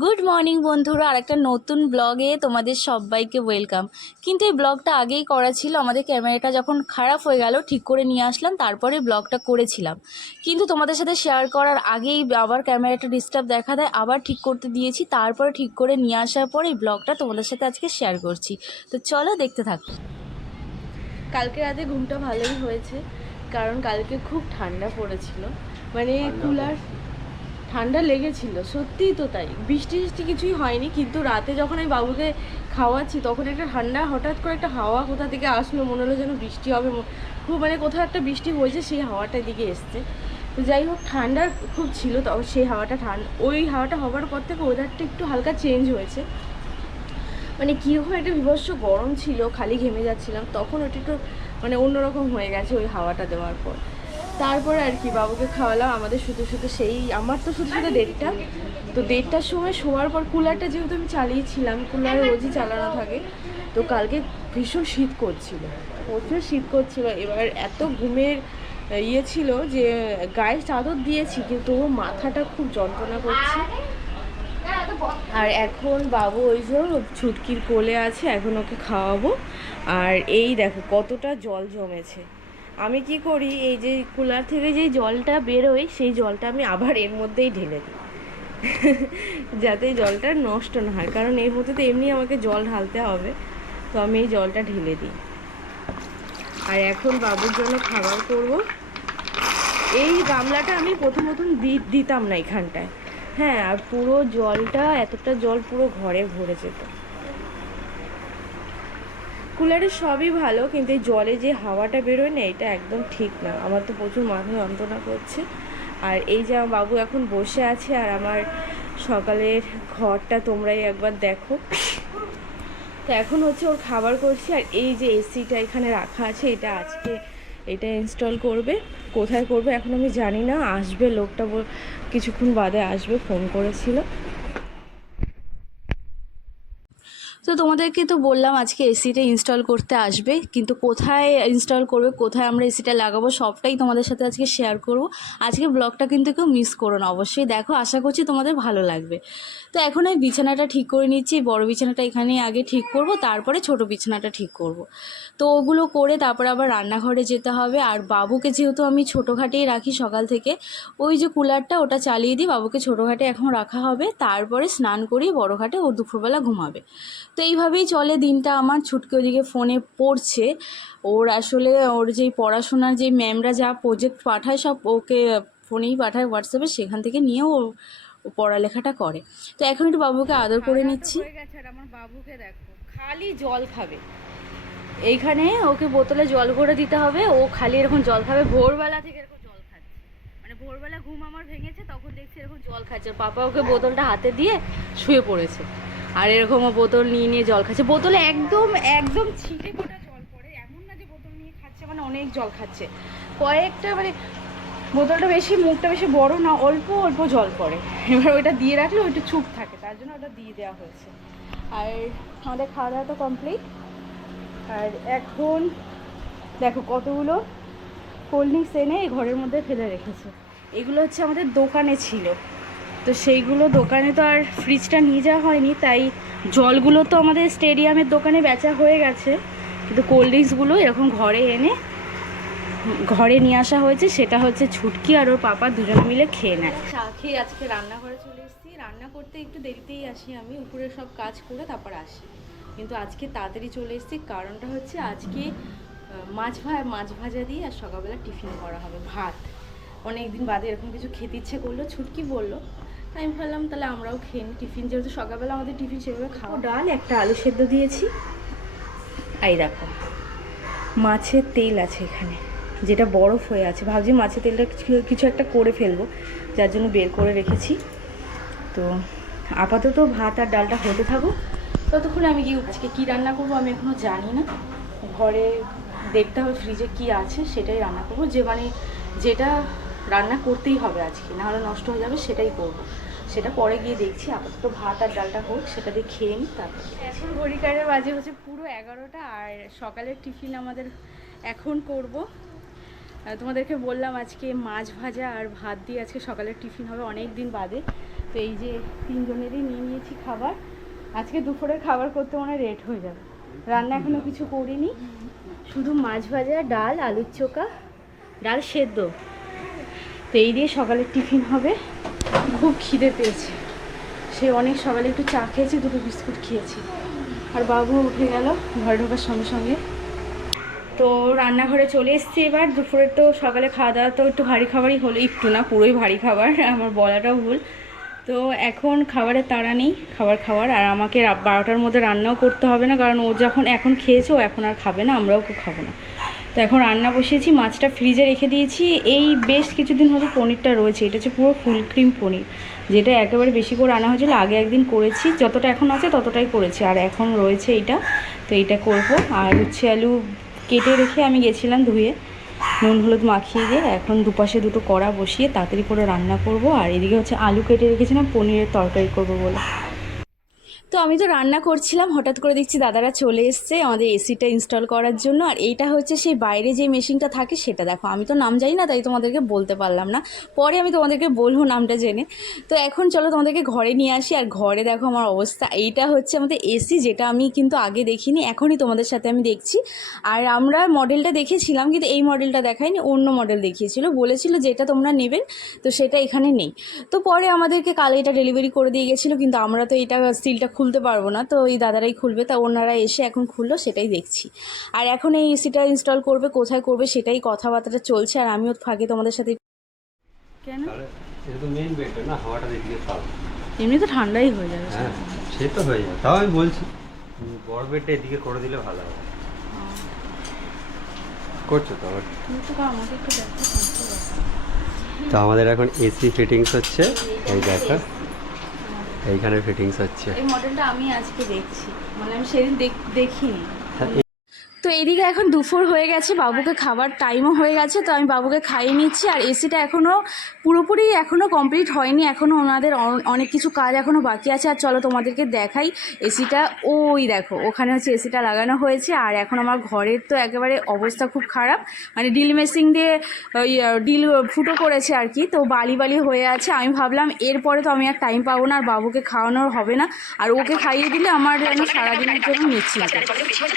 Good morning বন্ধুরা। আর একটা নতুন ব্লগে তোমাদের সবাইকে ওয়েলকাম কিন্তু এই ব্লগটা আগেই করা ছিল আমাদের ক্যামেরাটা যখন খারাপ হয়ে গেল ঠিক করে নিয়ে আসলাম তারপরে ব্লগটা করেছিলাম। কিন্তু তোমাদের সাথে শেয়ার করার আগেই আবার ক্যামেরাটা ডিস্টার্ব দেখা দেয় আবার ঠিক করতে দিয়েছি তারপরে ঠিক করে নিয়ে আসার পরে এই ব্লগটা তোমাদের সাথে আজকে শেয়ার করছি। তো চলো দেখতে থাকো। কালকে রাতে ঘুমটা ভালোই হয়েছে কারণ কালকে খুব ঠান্ডা পড়েছিল। মানে কুলার ঠান্ডা লেগেছিল সত্যিই তো তাই। বৃষ্টি বৃষ্টি কিছুই হয়নি, কিন্তু রাতে যখন আমি বাবুকে খাওয়াচ্ছি, তখন একটা ঠান্ডা, হঠাৎ করে একটা হাওয়া কোথা থেকে আসলো, মনে হলো যেন বৃষ্টি হবে খুব মানে কোথাও একটা বৃষ্টি হয়েছে, সেই হাওয়াটার দিকে এসছে। তো যাই হোক, ঠান্ডা খুব ছিল তখন সেই হাওয়াটা ঠান্ডা ওই হাওয়াটা হওয়ার পর থেকে ওয়েদারটা একটু হালকা চেঞ্জ হয়েছে। মানে কীরকম একটা বিভৎস গরম ছিল, খালি ঘেমে যাচ্ছিলাম, তখন ওটা একটু মানে অন্যরকম হয়ে গেছে ওই হাওয়াটা দেওয়ার পর। তারপরে আর কি বাবুকে খাওয়ালাম। আমাদের শুধু শুধু সেই, আমার তো শুধু শুধু দেড়টা তো দেড়টার সময় শোয়ার পর কুলারটা যেহেতু আমি চালিয়েছিলাম কুলার রোজই চালানো থাকে, তো কালকে ভীষণ শীত করছিল। প্রচুর শীত করছিল। এবার এত ঘুমের ইয়ে ছিল যে গায়ে চাদর দিয়েছি, কিন্তু ও মাথাটা খুব যন্ত্রণা করছে। আর এখন বাবু ওই যে ছুটকির কোলে আছে, এখন ওকে খাওয়াবো। আর এই দেখো কতটা জল জমেছে। আমি কি করি, এই যে কুলার থেকে যেই জলটা বেরোয়, সেই জলটা আমি আবার এর মধ্যেই ঢেলে দিই। যাতে জলটা নষ্ট না হয়, কারণ এর মধ্যে তো এমনি আমাকে জল ঢালতে হবে, তো আমি এই জলটা ঢেলে দিই। আর এখন বাবুর জন্য খাবার করব। এই গামলাটা আমি প্রথম প্রথম দিতাম না এখানটায়। হ্যাঁ আর পুরো জলটা, এতটা জল পুরো ঘরে ভরে যেত। কুলারের সবই ভালো, কিন্তু এই জলে যে হাওয়াটা বেরোয় না, এটা একদম ঠিক না। আমার তো প্রচুর মাথা যন্ত্রণা করছে। আর এই যে আমার বাবু এখন বসে আছে, আর আমার সকালের ঘরটা তোমরাই একবার দেখো। তো এখন হচ্ছে ওর খাবার করছি, আর এই যে এসিটা এখানে রাখা আছে, এটা আজকে এটা ইনস্টল করবে। কোথায় করবে এখন আমি জানি না, আসবে লোকটা কিছুক্ষণ বাদে আসবে ফোন করেছিল। তো তোমাদেরকে তো বললাম আজকে এসিটা ইনস্টল করতে আসবে, কিন্তু কোথায় ইনস্টল করবে, কোথায় আমরা এসিটা লাগাবো, সবটাই তোমাদের সাথে আজকে শেয়ার করব। আজকে ব্লগটা কিন্তু কেউ মিস করো না, অবশ্যই দেখো, আশা করছি তোমাদের ভালো লাগবে। তো এখন আমি বিছানাটা ঠিক করে নিচ্ছি, বড় বিছানাটা এখানেই আগে ঠিক করব, তারপরে ছোট বিছানাটা ঠিক করব। তো ওগুলো করে তারপরে আবার রান্নাঘরে যেতে হবে, আর বাবুকে যেহেতু আমি ছোটোখাটেই রাখি সকাল থেকে, ওই যে কুলারটা ওটা চালিয়ে দিই, বাবুকে ছোটোখাটে এখন রাখা হবে, তারপরে স্নান করিয়ে বড় ঘাটে ও দুপুরবেলা ঘুমাবে। তো এইভাবেই চলে দিনটা। আমার ছুটকে ওদিকে ফোনে পড়ছে। ওর আসলে ওর যেই পড়াশোনার যে ম্যামরা যা প্রজেক্ট পাঠায় সব ওকে ফোনেই পাঠায় হোয়াটসঅ্যাপে সেখান থেকে নিয়ে ও পড়ালেখাটা করে। তো এখন একটু বাবুকে আদর করে নিচ্ছি। আমার বাবুকে দেখো খালি জল খাবে। এইখানে ওকে বোতলে জল ভরে দিতে হবে ও খালি এরকম জল খাবে। ভোরবেলা থেকে এরকম ভোরবেলা ঘুম আমার ভেঙেছে, তখন দেখছি এরকম জল খাচ্ছে। পাপা ওকে বোতলটা হাতে দিয়ে শুয়ে পড়েছে। আর এরকম ও বোতল নিয়ে নিয়ে জল খাচ্ছে। বোতলে একদম একদম ছিটে ফোটা জল পড়ে। এমন না যে বোতল নিয়ে খাচ্ছে মানে অনেক জল খাচ্ছে। কয়েকটা মানে বোতলটা বেশি, মুখটা বেশি বড় না, অল্প অল্প জল পড়ে। এবার ওইটা দিয়ে রাখলে ওইটা চুপ থাকে, তার জন্য ওটা দিয়ে দেওয়া হয়েছে। আর আমাদের খাওয়া দাওয়া তো কমপ্লিট আর এখন দেখো কতগুলো কোল্ড ড্রিঙ্কস এনে এই ঘরের মধ্যে ফেলে রেখেছে। এগুলো হচ্ছে আমাদের দোকানে ছিল। তো সেইগুলো দোকানে তো আর ফ্রিজটা নিয়ে যাওয়া হয়নি, তাই জলগুলো তো আমাদের স্টেডিয়ামের দোকানে বেচা হয়ে গেছে। কিন্তু কোল্ড ড্রিঙ্কসগুলো এরকম ঘরে এনে, ঘরে নিয়ে আসা হয়েছে, সেটা হচ্ছে ছুটকি আর ওর পাপা দুজনে মিলে খেয়ে নেয়। চা খেয়ে আজকে রান্নাঘরে চলে এসেছি। রান্না করতে একটু দেরিতেই আসি আমি, উপরে সব কাজ করে তারপর আসি। কিন্তু আজকে তাড়াতাড়ি চলে এসেছি, কারণটা হচ্ছে আজকে মাছ ভা মাছ ভাজা দিয়ে আর সকালবেলা টিফিন করা হবে, ভাত। অনেক দিন বাদে এরকম কিছু খেতে ইচ্ছে করল ছুটকি বলল। আমি ভাবলাম তাহলে আমরাও খেয়ে নিই টিফিন। যেহেতু সকালবেলা আমাদের টিফিন সেভাবে খাওয়া ডাল একটা আলু সেদ্ধ দিয়েছি। এই দেখো মাছের তেল আছে এখানে যেটা বরফ হয়ে আছে। ভাবছি মাছের তেলটা কিছু- কিছু একটা করে ফেলব যার জন্য বের করে রেখেছি। তো আপাতত ভাত আর ডালটা হতে থাকুক। ততক্ষণে আমি কি আজকে কী রান্না করব আমি এখনও জানি না। ঘরে দেখতে হবে ফ্রিজে কি আছে সেটাই রান্না করব। যে মানে যেটা রান্না করতেই হবে আজকে নাহলে নষ্ট হয়ে যাবে, সেটাই করব। সেটা পরে গিয়ে দেখছি, আপাতত ভাত আর ডালটা হোক, সেটা দিয়ে খেয়ে নিই, তারপর এখন ঘড়ি কাটার বাজে হচ্ছে পুরো এগারোটা, আর সকালের টিফিন আমাদের এখন করব। তোমাদেরকে বললাম আজকে মাছ ভাজা আর ভাত দিয়ে আজকে সকালের টিফিন হবে অনেক দিন বাদে। তো এই যে তিনজনেরই নিয়ে নিয়েছি খাবার, আজকে দুপুরের খাবার করতে মনে রেট হয়ে যাবে। রান্না এখনও কিছু করিনি। শুধু মাছ ভাজা, ডাল, আলুর চোখা, ডাল সেদ্ধ। তো এই দিয়ে সকালের টিফিন হবে। খুব খিদে পেয়েছে। সে অনেক সকালে একটু চা খেয়েছি, দুটো বিস্কুট খেয়েছি। আর বাবু উঠে গেল, ঘরে ঢোকার সঙ্গে সঙ্গে। তো রান্নাঘরে চলে এসেছি এবার। দুপুরের তো সকালে খাওয়া দাওয়া তো একটু ভারী খাবারই হলো, একটু না, পুরোই ভারী খাবার, আমার বলাটাও ভুল। তো এখন খাবারের তাড়া নেই, খাবার খাওয়ার। আর আমাকে বারোটার মধ্যে রান্নাও করতে হবে না, কারণ ও যখন এখন খেয়েছে, ও এখন আর খাবে না, আমরাও কেউ খাব না। তো এখন রান্না বসিয়েছি, মাছটা ফ্রিজে রেখে দিয়েছি। এই বেশ কিছুদিন হলো পনিরটা রয়েছে, এটা হচ্ছে পুরো ফুল ক্রিম পনির, যেটা একেবারে বেশি করে আনা হয়েছিল, আগে একদিন করেছি, যতটা এখন আছে ততটাই করেছি, আর এখন রয়েছে এইটা, তো এইটা করব। আর হচ্ছে আলু কেটে রেখে আমি গেছিলাম ধুয়ে, নুন হলুদ মাখিয়ে দিয়ে, এখন দুপাশে দুটো কড়া বসিয়ে তাড়াতাড়ি করে রান্না করব। আর এদিকে হচ্ছে আলু কেটে রেখেছিলাম, পনিরের তরকারি করব বলে। তো আমি তো রান্না করছিলাম, হঠাৎ করে দেখছি দাদারা চলে এসছে আমাদের এসিটা ইনস্টল করার জন্য। আর এইটা হচ্ছে সেই বাইরে যে মেশিনটা থাকে সেটা দেখো, আমি তো নাম জানি না, তাই তোমাদেরকে বলতে পারলাম না। পরে আমি তোমাদেরকে বলব নামটা জেনে। তো এখন চলো তোমাদেরকে ঘরে নিয়ে আসি, আর ঘরে দেখো আমার অবস্থা। এইটা হচ্ছে আমাদের এসি যেটা আমি কিন্তু আগে দেখিনি, এখনই তোমাদের সাথে আমি দেখছি। আর আমরা মডেলটা দেখেছিলাম, কিন্তু এই মডেলটা দেখায়নি, অন্য মডেল দেখিয়েছিল। বলেছিল যেটা তোমরা নেবেন তো সেটা এখানে নেই। তো পরে আমাদেরকে কাল এটা ডেলিভারি করে দিয়ে গেছিল, কিন্তু আমরা তো এটা সিলটা খুলতে পারব না। তো এই দাদারাই খুলবে। তা ওনারা এসে এখন খুললো সেটাই দেখছি। আর এখন এই এসিটা ইনস্টল করবে কোথায় করবে সেটাই কথাবার্তাটা চলছে। আর আমিও ফাঁকে তোমাদের সাথে কেন? এমনি তো ঠান্ডাই হয়ে যাবে হ্যাঁ সে তো হয়ে যাবে। তাও আমি বলছি বড় বেডটা এদিকে করে দিলে ভালো হবে। করছ তো তো আমাদের এখন এসি ফিটিংস হচ্ছে এই দেখো। এইখানে ফিটিংস হচ্ছে। এই মডেলটা আমি আজকে দেখছি। মানে আমি সেদিন দেখ- দেখিনি। তো এদিকে এখন দুপুর হয়ে গেছে বাবুকে খাবার টাইমও হয়ে গেছে তো আমি বাবুকে খাইয়ে নিচ্ছি আর এসিটা এখনও পুরোপুরি এখনও কমপ্লিট হয়নি এখনও ওনাদের অন- অনেক কিছু কাজ এখনও বাকি আছে আর চলো তোমাদেরকে দেখাই এসিটা ওই দেখো ওখানে হচ্ছে এসিটা লাগানো হয়েছে আর এখন আমার ঘরের তো একেবারে অবস্থা খুব খারাপ মানে ডিল মেশিন দিয়ে ওই আহ, ডিল ফুটো করেছে আর কি তো বালি বালি হয়ে আছে আমি ভাবলাম এরপরে তো আমি আর টাইম পাবো না আর বাবুকে খাওয়ানোর হবে না আর ওকে খাইয়ে দিলে আমার যেন সারাদিনের জন্য নিশ্চিন্ত।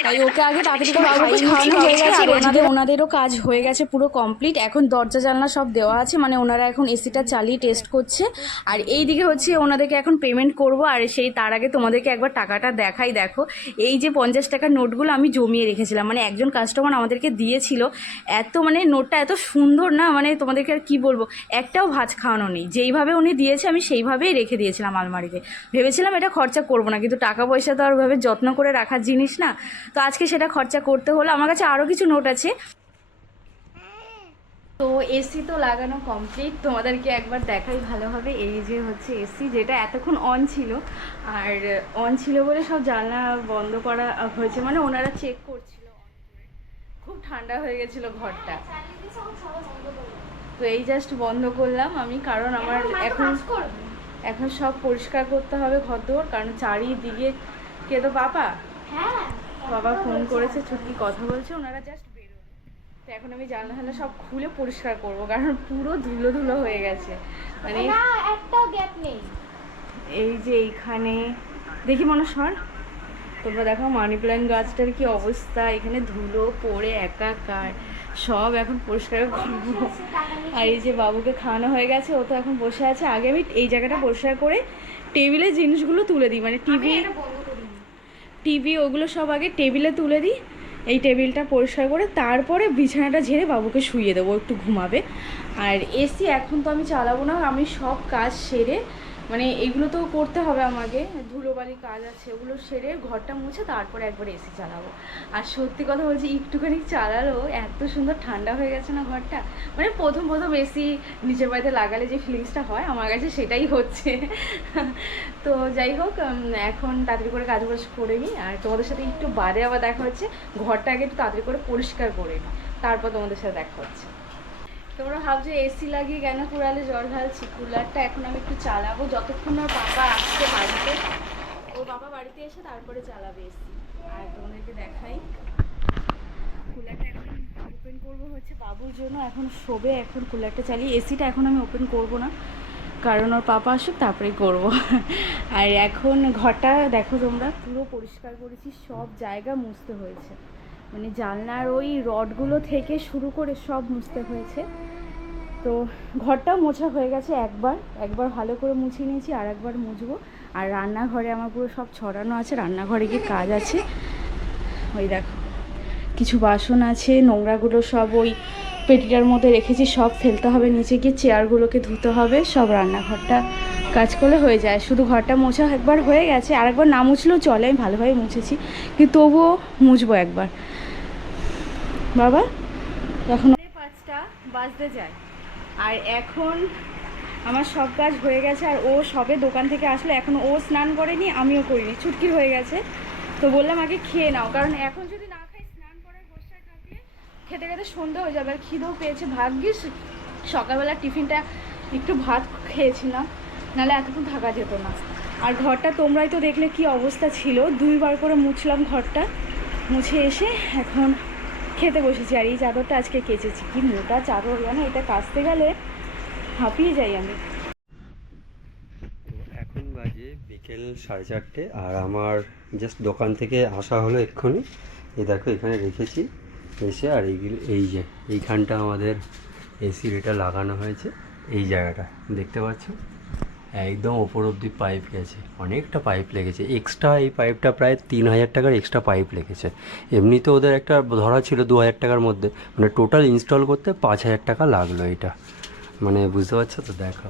তাই ওকে আগে তাড়াতাড়ি করে বাবুকে খাওয়ানো হয়ে গেছে আর ওনাদেরও কাজ হয়ে গেছে পুরো কমপ্লিট এখন দরজা জানলা সব দেওয়া আছে মানে ওনারা এখন এসিটা চালিয়ে টেস্ট করছে। আর এই দিকে হচ্ছে ওনাদেরকে এখন পেমেন্ট করব আর সেই তার আগে তোমাদেরকে একবার টাকাটা দেখাই দেখো। এই যে পঞ্চাশ টাকার নোটগুলো আমি জমিয়ে রেখেছিলাম মানে একজন কাস্টমার আমাদেরকে দিয়েছিল। এত মানে নোটটা এত সুন্দর না মানে তোমাদেরকে আর কি বলব? একটাও ভাজ খাওয়ানো নেই। যেইভাবে উনি দিয়েছে আমি সেইভাবেই রেখে দিয়েছিলাম আলমারিতে। ভেবেছিলাম এটা খরচা করব না কিন্তু টাকা পয়সা তো আর ওইভাবে যত্ন করে রাখার জিনিস না। তো আজকে সেটা খরচা করতে হলো। আমার কাছে আরও কিছু নোট আছে। তো এসি তো লাগানো কমপ্লিট তোমাদেরকে একবার দেখাই ভালোভাবে। এই যে হচ্ছে এসি যেটা এতক্ষণ অন ছিল। আর অন ছিল বলে সব জানলা বন্ধ করা হয়েছে। মানে ওনারা চেক করছিল খুব ঠান্ডা হয়ে গেছিল ঘরটা। তো এই জাস্ট বন্ধ করলাম আমি। কারণ আমার এখন এখন সব পরিষ্কার করতে হবে ঘর দোর কারণ চারিদিকে কে তো বাবা? বাবা ফোন করেছে ছুটকি কথা বলছে ওনারা জাস্ট বেরোবে তো এখন আমি জানলা জানলা সব খুলে পরিষ্কার করব কারণ পুরো ধুলো ধুলো হয়ে গেছে। মানে একটাও গ্যাপ নেই। এই যে এইখানে দেখি মনে সর তোমরা দেখো মানি প্ল্যান্ট গাছটার কি অবস্থা এখানে ধুলো পড়ে একাকার সব এখন পরিষ্কার করব। আর এই যে বাবুকে খাওয়ানো হয়ে গেছে ও তো এখন বসে আছে। আগে আমি এই জায়গাটা পরিষ্কার করে টেবিলের জিনিসগুলো তুলে দিই মানে টিভি টিভি ওগুলো সব আগে টেবিলে তুলে দিই। এই টেবিলটা পরিষ্কার করে তারপরে বিছানাটা ঝেড়ে বাবুকে শুইয়ে দেবো একটু ঘুমাবে। আর এসি এখন তো আমি চালাবো না, আমি সব কাজ সেরে মানে এগুলো তো করতে হবে আমাকে। ধুলোবালি কাজ আছে, ওগুলো সেরে ঘরটা মুছে তারপরে একবার এসি চালাবো। আর সত্যি কথা বলছি, একটুখানি চালালো, এত সুন্দর ঠান্ডা হয়ে গেছে না ঘরটা। মানে প্রথম প্রথম এসি নিজের বাড়িতে লাগালে যে ফিলিংসটা হয়, আমার কাছে সেটাই হচ্ছে। তো যাই হোক এখন তাড়াতাড়ি করে কাজ বাজ করে নিই। আর তোমাদের সাথে একটু বাদে আবার দেখা হচ্ছে ঘরটা আগে একটু তাড়াতাড়ি করে পরিষ্কার করে নিই। তারপর তোমাদের সাথে দেখা হচ্ছে। তোমরা ভাবছ এসি লাগিয়ে কেন কুড়ালে জল ঢালছি? কুলারটা এখন আমি একটু চালাবো। যতক্ষণ না বাবা আসছে বাড়িতে, ও বাবা বাড়িতে এসে তারপরে চালাবে এসি আর তোমাদেরকে দেখাই। কুলারটা এখন ওপেন করব হচ্ছে বাবুর জন্য। এখন শোবে, এখন কুলারটা চালিয়ে এসিটা এখন আমি ওপেন করব না। কারণ ওর পাপা আসুক, তারপরেই করব। আর এখন ঘরটা দেখো তোমরা, পুরো পরিষ্কার করেছি, সব জায়গা মুছতে হয়েছে। মানে জানলার ওই রডগুলো থেকে শুরু করে সব মুছতে হয়েছে। তো ঘরটাও মোছা হয়ে গেছে একবার একবার ভালো করে মুছিয়ে নিয়েছি আর একবার মুছবো। আর রান্নাঘরে আমার পুরো সব ছড়ানো আছে, রান্নাঘরে গিয়ে কাজ আছে। ওই দেখো, কিছু বাসন আছে, নোংরাগুলো সব ওই পেটিটার মধ্যে রেখেছি, সব ফেলতে হবে, নিচে গিয়ে চেয়ারগুলোকে ধুতে হবে, সব রান্নাঘরটা কাজ করলে হয়ে যায়। শুধু ঘরটা মোছা একবার হয়ে গেছে আর একবার না মুছলেও চলে, আমি ভালোভাবে মুছেছি। কিন্তু তবুও মুছবো একবার। বাবা? এখন পাঁচটা বাজতে যায়। আর এখন আমার সব কাজ হয়ে গেছে, আর ও সবে দোকান থেকে আসলে, এখন ও স্নান করেনি, আমিও করিনি ছুটকির হয়ে গেছে। তো বললাম আগে খেয়ে নাও, কারণ এখন যদি না খাই স্নান করার থাকে, খেতে খেতে সন্ধে হয়ে যাবে, আর খিদেও পেয়েছে। ভাগ্যিস, সকালবেলা টিফিনটা একটু ভাত খেয়েছিলাম, নাহলে এতক্ষণ থাকা যেত না। আর ঘরটা তোমরাই তো দেখলে কি অবস্থা ছিল, দুইবার করে মুছলাম ঘরটা, মুছে এসে এখন খেতে বসেছি আর এই চাদরটা আজকে কেচেছি। কি মোটা চাদর, জানো? এটা কাচতে গেলে হাঁপিয়ে যাই আমি। এখন বাজে বিকেল সাড়ে চারটে, আর আমার জাস্ট দোকান থেকে আসা হলো এক্ষুনি। এই দেখো, এখানে রেখেছি এসে, আর এইগুলো এই যে, এইখানটা আমাদের এসির এটা লাগানো হয়েছে, এই জায়গাটা, দেখতে পাচ্ছ? একদম ওপর অবধি পাইপ গেছে অনেকটা পাইপ লেগেছে। এক্সট্রা এই পাইপটা প্রায় তিন হাজার টাকার এক্সট্রা পাইপ লেগেছে। এমনিতে ওদের একটা ধরা ছিল দু হাজার টাকার মধ্যে। মানে টোটাল ইনস্টল করতে পাঁচ হাজার টাকা লাগল এটা। মানে বুঝতে পারছ তো? দেখো।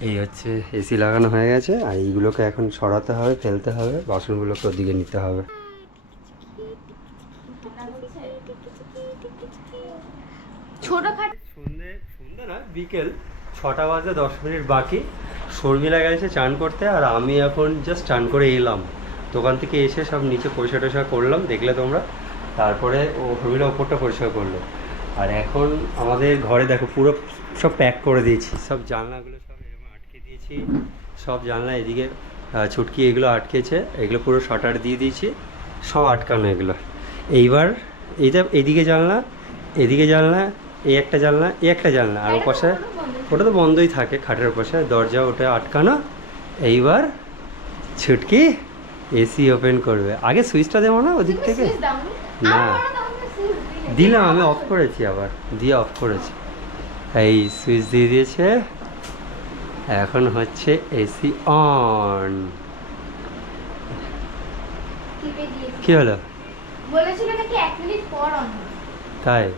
এই হচ্ছে এসি লাগানো হয়ে গেছে আর এইগুলোকে এখন সরাতে হবে ফেলতে হবে বাসনগুলোকে ওদিকে নিতে হবে। ছোটখাটো সন্ধে সন্ধে না বিকেল ছটা বাজে দশ মিনিট বাকি। শর্মিলা গেছে, চান করতে, আর আমি এখন জাস্ট চান করে এলাম। দোকান থেকে এসে সব নিচে পরিষ্কার টরিষ্কার করলাম, দেখলে তোমরা। তারপরে ও শর্মিলা ওপরটা পরিষ্কার করল। আর এখন আমাদের ঘরে দেখো, পুরো সব প্যাক করে দিয়েছি। সব জানলাগুলো সব এরকম আটকে দিয়েছি। সব জানলা এদিকে ছুটকি এগুলো আটকেছে, এগুলো পুরো শাটার দিয়ে দিয়েছি। সব আটকানো এগুলো। এইবার এইটা, এদিকে জানলা এদিকে জানলা, এই একটা জানলা, এই একটা জানলা, আর ওপাশে ওটা তো বন্ধই থাকে খাটের পাশে দরজা ওটা আটকানো। এইবার ছুটকি এসি ওপেন করবে। আগে সুইচটা দেবো না ওদিক থেকে? না। দিলাম আমি অফ করেছি আবার। দিয়ে অফ করেছি। এই সুইচ দিয়ে দিয়েছে। এখন হচ্ছে এসি অন। কি হলো? বলেছিল নাকি এক মিনিট পর অন তাই?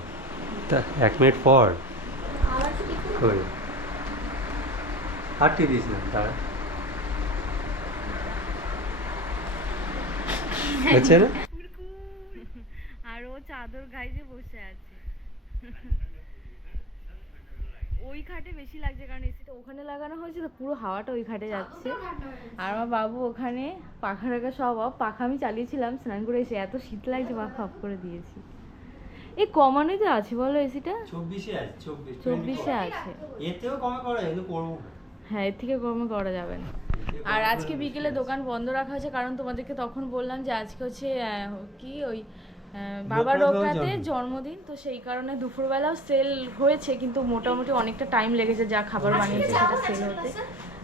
তা এক মিনিট পর? কই? আটকে দিস না হচ্ছে না আর ও চাদর গাইজে বসে আছে। ওই খাটে বেশি লাগছে কারণ এসিটা ওখানে লাগানো হয়েছে তো পুরো হাওয়াটা ওই খাটে যাচ্ছে। আর আমার বাবু ওখানে পাখা রাখা সব অফ পাখা আমি চালিয়েছিলাম স্নান করে এসে এত শীত লাগছে পাখা অফ করে দিয়েছি। এই কমানোই তো আছে বলো এসিটা? চব্বিশে আছে চব্বিশে আছে। এতেও কমে করে কিন্তু করব হ্যাঁ এর থেকে কমে করা যাবে না। আর আজকে বিকেলে দোকান বন্ধ রাখা হয়েছে কারণ তোমাদেরকে তখন বললাম যে আজকে হচ্ছে কি ওই বাবা রঘুনাথের জন্মদিন। তো সেই কারণে দুপুরবেলাও সেল হয়েছে কিন্তু মোটামুটি অনেকটা টাইম লেগেছে যা খাবার বানিয়েছে সেটা সেল হতে।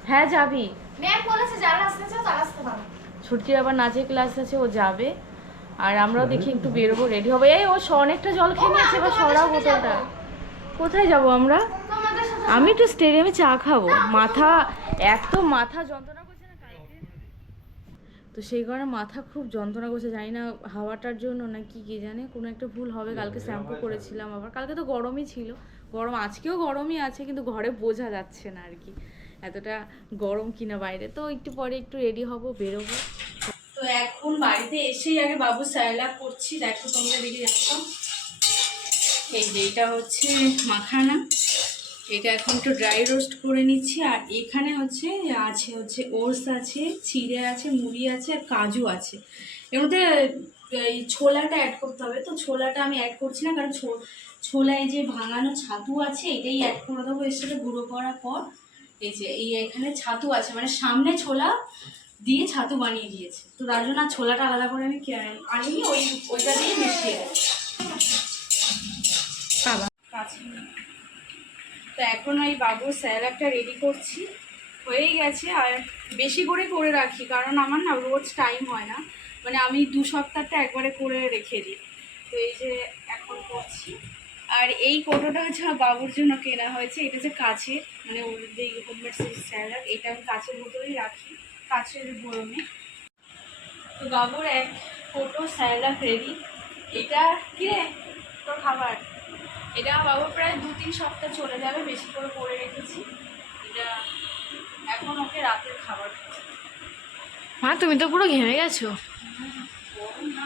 হ্যাঁ যাবি। ম্যাম বলেছে যারা আসতে চাও তারা আসতে পারো। ছুটির আবার নাচের ক্লাস আছে ও যাবে। আর আমরাও দেখি একটু বেরোবো রেডি হব। এই ও অনেকটা জল খেয়ে নিয়েছে এবার সরাও বোতলটা। কোথায় যাব আমরা? আমি একটু স্টেডিয়ামে চা খাব। মাথা, এত মাথা যন্ত্রণা করছে না তো সেই কারণে মাথা খুব যন্ত্রণা করছে, জানি না হাওয়াটার জন্য না কি, কে জানে, কোনো একটা ভুল হবে। কালকে শ্যাম্পু করেছিলাম আবার। কালকে তো গরমই ছিল। গরম, আজকেও গরমই আছে, কিন্তু ঘরে বোঝা যাচ্ছে না আর কি। এতটা গরম কিনা বাইরে। তো একটু পরে একটু রেডি হব, বেরোবো। তো এখন বাড়িতে এসেই আগে বাবু স্যালাড করছি। দেখো তোমরা দেখে যাচ্ছ। এই যে এটা হচ্ছে মাখানা। এটা এখন একটু ড্রাই রোস্ট করে নিচ্ছি আর এখানে হচ্ছে আছে হচ্ছে ওটস আছে চিড়ে আছে মুড়ি আছে আর কাজু আছে। এর মধ্যে এই ছোলাটা অ্যাড করতে হবে। তো ছোলাটা আমি অ্যাড করছি না কারণ ছোলায় যে ভাঙানো ছাতু আছে এটাই অ্যাড করে দেবো এর সাথে গুঁড়ো করার পর। এই যে এই এখানে ছাতু আছে মানে সামনে ছোলা দিয়ে ছাতু বানিয়ে দিয়েছে। তো তার জন্য আর ছোলাটা আলাদা করে আমি আনিনি ওই ওইটা দিয়ে মিশিয়ে দেবো বাবা। তো এখন ওই বাবুর স্যালাডটা রেডি করছি। হয়েই গেছে আর বেশি করে করে রাখি, কারণ আমার না রোজ টাইম হয় না। মানে আমি দু সপ্তাহটা একবারে করে রেখে দিই। তো এই যে এখন করছি। আর এই কোটোটা হচ্ছে বাবুর জন্য কেনা হয়েছে। এটা যে কাছে মানে ওর যে হোমমেড স্যালাড এটা আমি কাছের বোতলেই রাখি কাছের বরমে। তো বাবুর এক কোটো স্যালাড রেডি এটা কি রে? তোর খাবার? এটা বাবু প্রায় দু তিন সপ্তাহ চলে যাবে বেশি করে করে রেখেছি। এটা এখন ওকে রাতের খাবার মা তুমি তো পুরো ঘেমে গেছো। না।